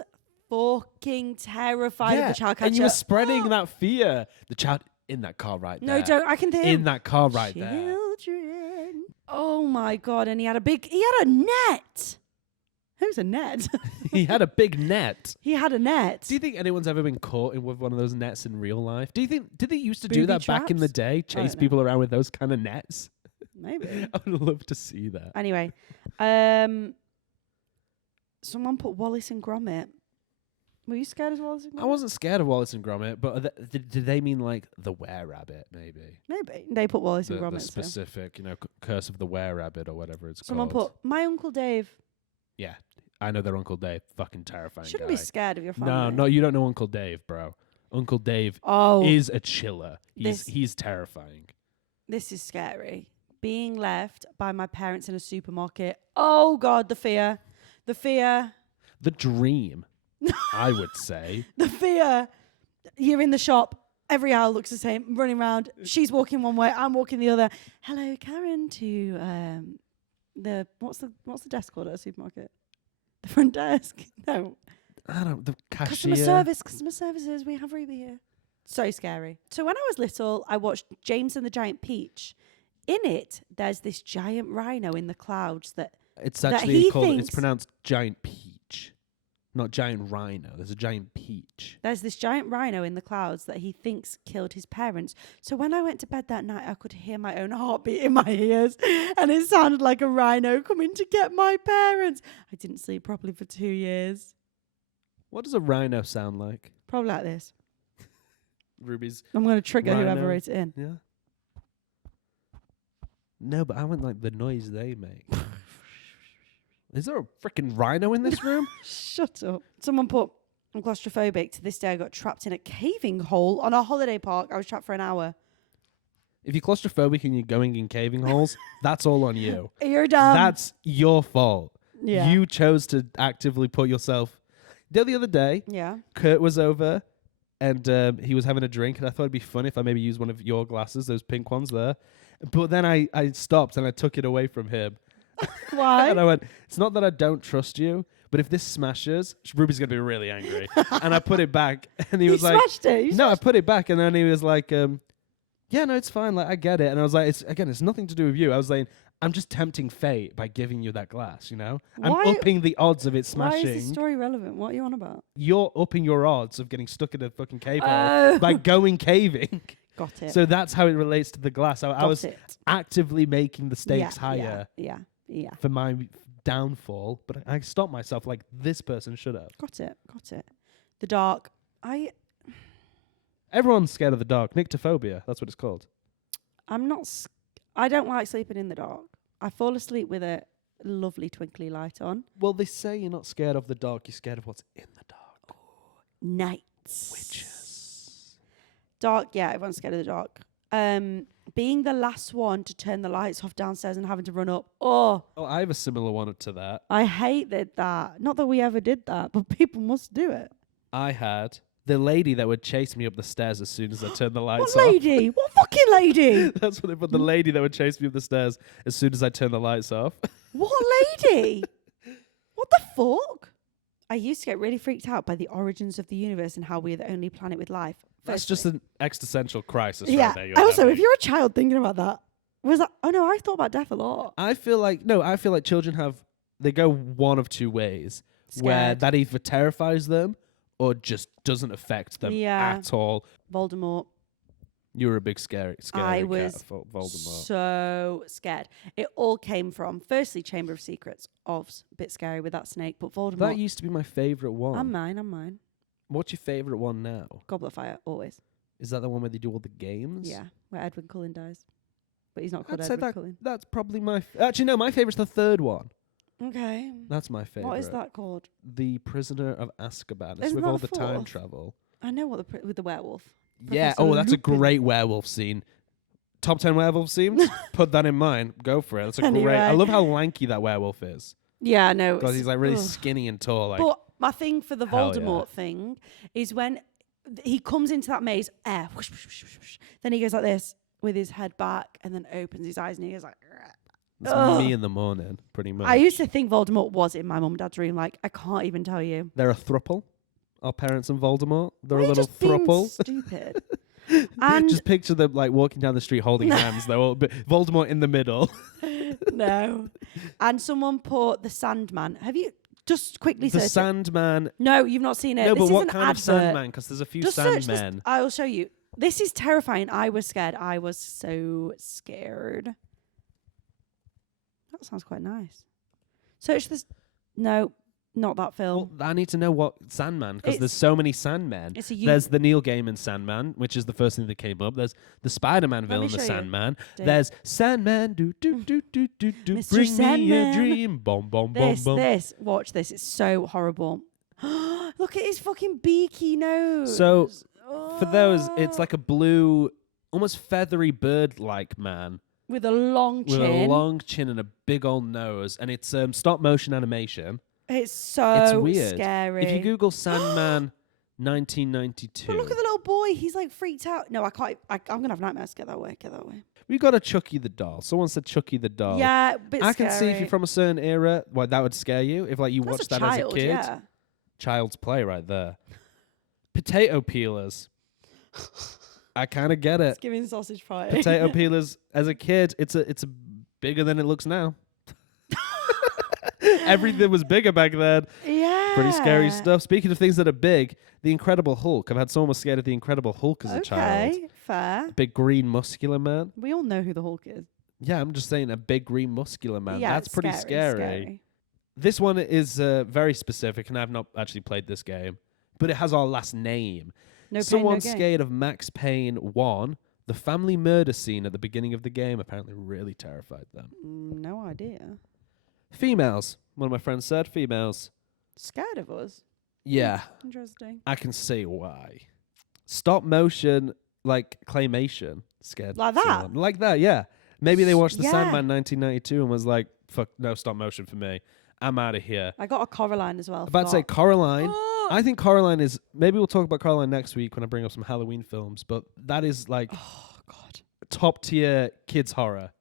fucking terrified of the Childcatcher. And you were spreading that fear. The child in that car right there. No, don't. I can hear him. In that car right there. Children. Oh my God. And he had a net. Who's a net? He had a big net. He had a net. Do you think anyone's ever been caught with one of those nets in real life? Did they used to do Booby that back in the traps? day? Chase don't know. people around with those kind of nets? Maybe. I would love to see that. Anyway, someone put Wallace and Gromit. Were you scared of Wallace and Gromit? I wasn't scared of Wallace and Gromit, but did they mean like the were-rabbit, maybe? Maybe. They put Wallace and The Gromit. specific, Curse of the were-rabbit or whatever it's Someone called. put My Uncle Dave. Yeah, I know their Uncle Dave. Fucking terrifying Shouldn't guy. be scared of your family. No, you don't know Uncle Dave, bro. Uncle Dave Oh, is a chiller. He's terrifying. this is scary. Being left by my parents in a supermarket. Oh God, the fear. The fear. The dream, I would say. The fear. You're in the shop. Every aisle looks the same. Running around. She's walking one way. I'm walking the other. Hello, Karen. To the what's the desk called at a supermarket? The front desk. No. I don't. The Customer cashier. Customer services. We have Ruby here. So scary. So when I was little, I watched James and the Giant Peach. In it, there's this giant rhino in the clouds that It's that actually he called. It's thinks- pronounced giant peach, not giant rhino. There's a giant peach. there's this giant rhino in the clouds that he thinks killed his parents. So when I went to bed that night, I could hear my own heartbeat in my ears, and it sounded like a rhino coming to get my parents. I didn't sleep properly for 2 years. What does a rhino sound like? Probably like this. Ruby's. I'm going to trigger whoever Rhino. wrote it in. Yeah. No, but I went like the noise they make. Is there a freaking rhino in this room? Shut up. Someone put, I'm claustrophobic. To this day, I got trapped in a caving hole on a holiday park. I was trapped for an hour. If you're claustrophobic and you're going in caving holes, that's all on you. You're dumb. That's your fault. Yeah. You chose to actively put yourself. The other day, Yeah. Kurt was over and he was having a drink, and I thought it'd be fun if I maybe used one of your glasses, those pink ones there. But then I stopped and I took it away from him. Why? And I went, it's not that I don't trust you, but if this smashes, Ruby's going to be really angry. And I put it back, and he You was like, smashed it. You no, I put it back, and then he was like, yeah, no, it's fine. Like, I get it. And I was like, it's nothing to do with you. I was like, I'm just tempting fate by giving you that glass, you know? I'm Why- upping the odds of it Why smashing. is this story relevant? What are you on about? You're upping your odds of getting stuck in a fucking cave hole Oh. by going caving. Got it. So that's how it relates to the glass. I Got was it. actively making the stakes Yeah, higher Yeah. for my downfall, but I stopped myself like this person should have. Got it. The dark. Everyone's scared of the dark. Nyctophobia, that's what it's called. I'm not. I don't like sleeping in the dark. I fall asleep with a lovely twinkly light on. Well, they say you're not scared of the dark, you're scared of what's in the dark. Nights. Witches. Dark. Yeah, everyone's scared of the dark. Being the last one to turn the lights off downstairs and having to run up. Oh, I have a similar one to that. I hated that. Not that we ever did that, but people must do it. I had the lady that would chase me up the stairs as soon as I turned the lights What off. lady? What fucking lady? That's what they put. The lady that would chase me up the stairs as soon as I turned the lights off. What lady? What the fuck? I used to get really freaked out by the origins of the universe and how we're the only planet with life. That's just an existential crisis Yeah. right there. You're Also, having. if you're a child thinking about that, was that? Oh no, I thought about death a lot. I feel like children they go one of two ways, where Scared. that either terrifies them or just doesn't affect them Yeah. at all. Voldemort. You were a big scary I cat was of Voldemort. so scared. It all came from, firstly, Chamber of Secrets. A bit scary with that snake, but Voldemort. That used to be my favourite one. I'm mine. What's your favourite one now? Goblet of Fire, always. Is that the one where they do all the games? Yeah, where Edward Cullen dies. But he's not called I'd say Edward Cullen. that's probably my... Actually, no, my favourite's the third one. Okay. That's my favourite. What is that called? The Prisoner of Azkaban. It's Isn't with that all the the time fourth? travel. I know what with the werewolf. Yeah. Professor Oh, that's a Lupin. great werewolf scene. Top 10 werewolf scenes? Put that in mind. Go for it. That's a Anyway. great... I love how lanky that werewolf is. Yeah, I know. Because he's like really ugh. skinny and tall. Like, But my thing for the hell Voldemort yeah. thing is when he comes into that maze, air, whoosh, whoosh, whoosh, whoosh, whoosh. Then he goes like this with his head back and then opens his eyes and he goes like... it's ugh. me in the morning, pretty much. I used to think Voldemort was in my mum and dad's room. Like, I can't even tell you. They're a thruple. Our parents and Voldemort. They're Why a are you little just being thruple. stupid. And Just picture them like walking down the street holding hands. They're all Voldemort in the middle. no. And someone put the Sandman. Have you just quickly The search it? Sandman. No, you've not seen it. No, This but is what an kind of advert. Sandman? Because there's a few Just search this. Sandmen. I will show you. This is terrifying. I was scared. I was so scared. That sounds quite nice. Search this. No, not that film. Well, I need to know what Sandman, because It's- there's so many Sandmen. It's a There's the Neil Gaiman Sandman, which is the first thing that came up. There's the Spider-Man me villain, the show you. Sandman. Do. There's Sandman, do do do do do do. Mr. Bring me a Sandman. dream, bom bom bom bom. This. Watch this. It's so horrible. Look at his fucking beaky nose. So, For those, it's Oh. like a blue, almost feathery bird-like man with a long with chin. a long chin and a big old nose, and it's stop motion animation. It's so weird. scary. If you Google Sandman 1992, But look at the little boy. He's like freaked out. No, I can't. I'm gonna have nightmares. Get that way. we got a Chucky the doll. Someone said Chucky the doll. Yeah, bit I scary. can see if you're from a certain era, why that would scare you. If like you That's watched a that child, as a kid, yeah. child's play right there. Potato peelers. I kind of get it. It's giving sausage party. Potato peelers as a kid, it's a bigger than it looks now. Everything was bigger back then. Yeah. Pretty scary stuff. Speaking of things that are big, the Incredible Hulk. I've had someone was scared of the Incredible Hulk as a child. Okay, fair. Big green muscular man. We all know who the Hulk is. Yeah, I'm just saying a big green muscular man. Yeah, That's it's pretty scary. This one is very specific, and I've not actually played this game, but it has our last name. No pain, Someone no gain. scared of Max Payne 1. The family murder scene at the beginning of the game apparently really terrified them. No idea. Females. One of my friends said females. Scared of us. Yeah, Interesting. I can see why. Stop motion, like claymation, scared. Like that? someone. Like that, yeah. Maybe they watched The Yeah. Sandman 1992 and was like, fuck, no stop motion for me. I'm out of here. I got a Coraline as well. I'm about to say forgot. Coraline. Oh, I think Coraline is, maybe we'll talk about Coraline next week when I bring up some Halloween films, but that is like oh God. top tier kids horror.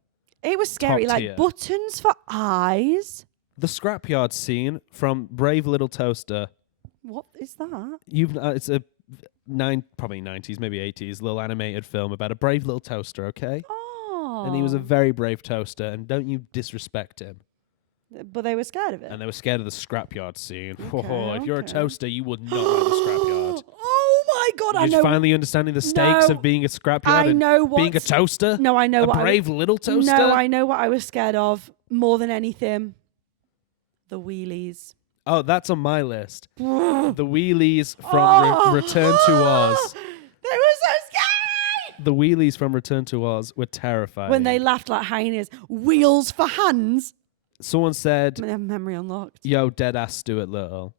It was scary. Top Like tier. buttons for eyes. The scrapyard scene from Brave Little Toaster. What is that? It's a probably 90s, maybe 80s little animated film about a brave little toaster, okay? Oh. And he was a very brave toaster, and don't you disrespect him. But they were scared of it. And they were scared of the scrapyard scene. Okay, If you're a okay. toaster, you would not like the scrapyard. Oh my God! I You're know. finally understanding the stakes No, of being a scrapyard I and know what. being a toaster. No, I know a what. brave little toaster. No, I know what I was scared of more than anything. The wheelies. Oh, that's on my list. They The wheelies from Return to Oz. were so scary. The wheelies from Return to Oz were terrifying. When they laughed like hyenas. Wheels for hands. Someone said, They have memory unlocked. yo, dead ass Stuart Little.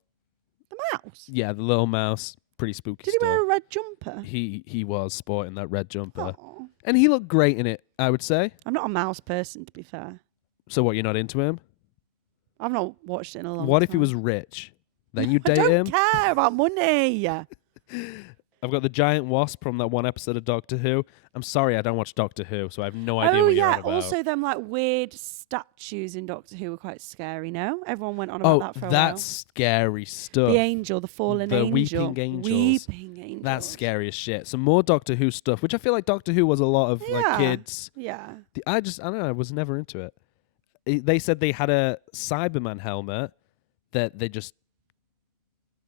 The mouse. Yeah, the little mouse. Pretty spooky Did he stuff. wear a red jumper? He was sporting that red jumper. Oh. And he looked great in it, I would say. I'm not a mouse person, to be fair. So what, you're not into him? I've not watched it in a long time. What if he was rich? Then you date I him? don't care about money. I've got the giant wasp from that one episode of Doctor Who. I'm sorry, I don't watch Doctor Who, so I have no idea what you're on about. Also them like weird statues in Doctor Who were quite scary, no? Everyone went on about that for a while. That's scary stuff. The angel, the fallen the angel. weeping angels. Weeping angels. That's scary as shit. Some more Doctor Who stuff, which I feel like Doctor Who was a lot of like kids. Yeah. I don't know, I was never into it. They said they had a Cyberman helmet that they just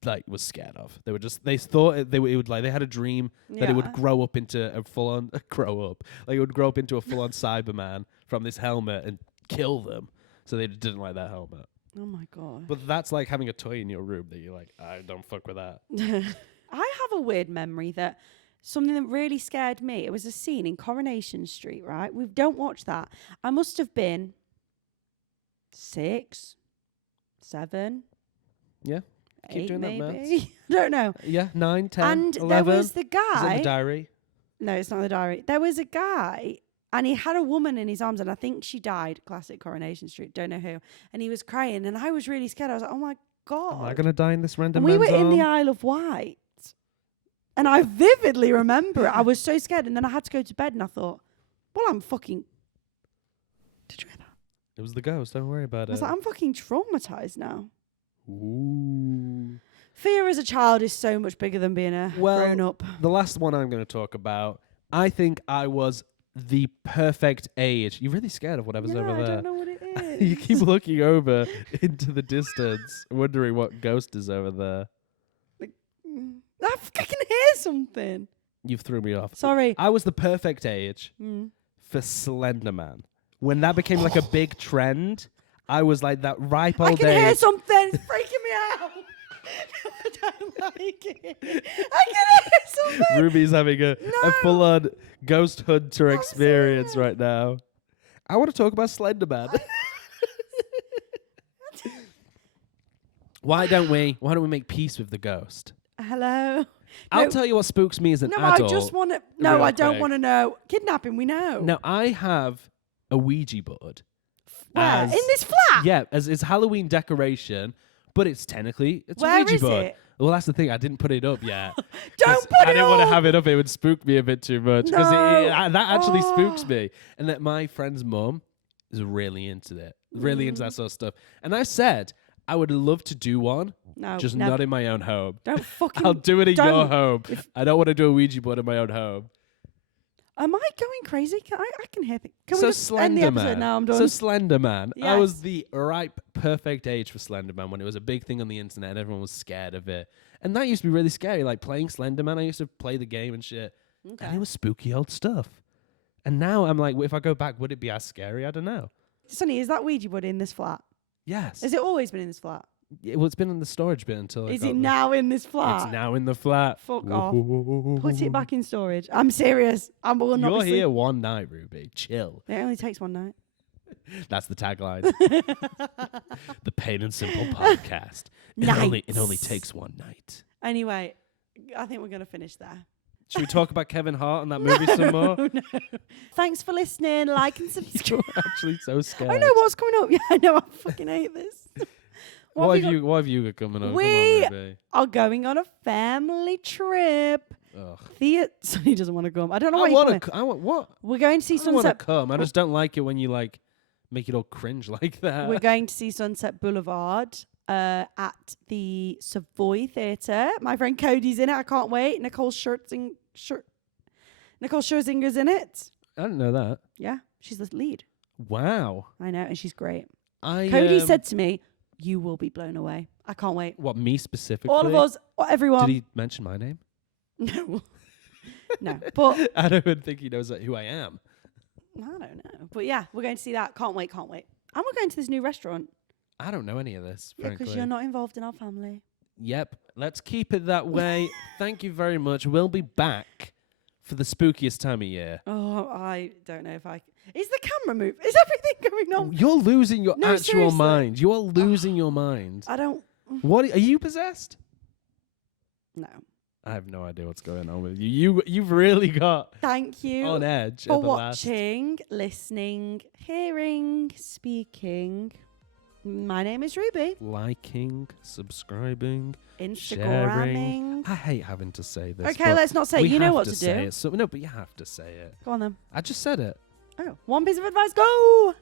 like was scared of. They thought they had a dream that it would grow up into a full on it would grow up into a full on Cyberman from this helmet and kill them. So they didn't like that helmet. Oh my god. But that's like having a toy in your room that you're like, I don't fuck with that. I have a weird memory that something that really scared me. It was a scene in Coronation Street, right? We don't watch that. I must have been 6, 7. Yeah. Keep 8 doing maybe. that maths. I don't know. Yeah, 9, 10, And 11. there was the Is it guy. in the diary? No, it's not the diary. There was a guy and he had a woman in his arms and I think she died. Classic Coronation Street. Don't know who. And he was crying and I was really scared. I was like, oh my God. Am I going to die in this random And we were man's in the arm? Isle of Wight. And I vividly remember it. I was so scared. And then I had to go to bed and I thought, well, I'm fucking... Did you hear that? It was the ghost. Don't worry about I was it. like, I'm fucking traumatized now. Ooh. Fear as a child is so much bigger than being a grown up. The last one I'm going to talk about, I think I was the perfect age. You're really scared of whatever's over there. I don't know what it is. You keep looking over into the distance, wondering what ghost is over there. I can hear something. You've threw me off. Sorry. I was the perfect age for Slender Man. When that became like a big trend, I was like that ripe old age. I can hear something. It's freaking me out. I don't like it. I can hear something. Ruby's having a full-on ghost hunter experience right now. I want to talk about Slender Man. Why don't we make peace with the ghost? Hello? I'll tell you what spooks me as an adult. I just want to... No, I don't want to know. Kidnapping, we know. Now, I have a Ouija board. Where? In this flat? Yeah, as it's Halloween decoration, but it's a Where Ouija is board. it? Well, that's the thing. I didn't put it up yet. Don't put it up! I didn't want to have it up. It would spook me a bit too much. Because that actually spooks me. And that my friend's mum is really into it. Really into that sort of stuff. And I said, I would love to do one. No, just not in my own home. Don't fucking... I'll do it in your home. I don't want to do a Ouija board in my own home. Am I going crazy? I can hear things. Can so we just end the episode now? I'm done. So Slender Man. Yes. I was the ripe, perfect age for Slender Man when it was a big thing on the internet and everyone was scared of it. And that used to be really scary. Like playing Slender Man, I used to play the game and shit. Okay. And it was spooky old stuff. And now I'm like, if I go back, would it be as scary? I don't know. Sonny, is that Ouija board in this flat? Yes. Has it always been in this flat? Yeah, well, it's been in the storage bin until Is it now in this flat? It's now in the flat. Fuck off. Put it back in storage. I'm serious. I will not. You're here one night, Ruby. Chill. It only takes one night. That's the tagline. The Payne and Simple podcast. It only takes one night. Anyway, I think we're going to finish there. Should we talk about Kevin Hart and that movie some more? No. Thanks for listening. Like and subscribe. You're actually so scared. I know what's coming up. Yeah, I know. I fucking hate this. What have you got coming up? We Come on, Ruby. are going on a family trip. Ugh. Sonny doesn't want to come. I don't know why. I want what? We're going to see I Sunset. want to come. I just don't like it when you like make it all cringe like that. We're going to see Sunset Boulevard at the Savoy Theatre. My friend Cody's in it. I can't wait. Nicole Scherzinger's in it. I didn't know that. Yeah, she's the lead. Wow. I know, and she's great. Cody said to me, "You will be blown away." I can't wait. What, me specifically? All of us, everyone. Did he mention my name? No. No, but I don't even think he knows who I am. I don't know. But yeah, we're going to see that. Can't wait. And we're going to this new restaurant. I don't know any of this, Yeah, frankly. because you're not involved in our family. Yep. Let's keep it that way. Thank you very much. We'll be back for the spookiest time of year. Oh, I don't know if I... Is the camera move? Is everything going on? You're losing your actual seriously. mind. You are losing your mind. I don't... What? Are you possessed? No. I have no idea what's going on with you. You've really got Thank you on edge for at the last. watching, listening, hearing, speaking. My name is Ruby. Liking, subscribing, Instagramming. sharing. I hate having to say this. Okay, let's not say it. You know what to do. Say it. So, no, but you have to say it. Go on then. I just said it. Oh, one piece of advice, go!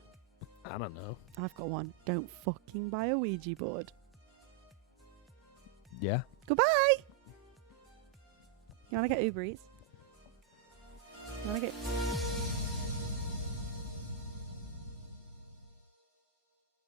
I don't know. I've got one. Don't fucking buy a Ouija board. Yeah. Goodbye. You want to get Uber Eats? You want to get...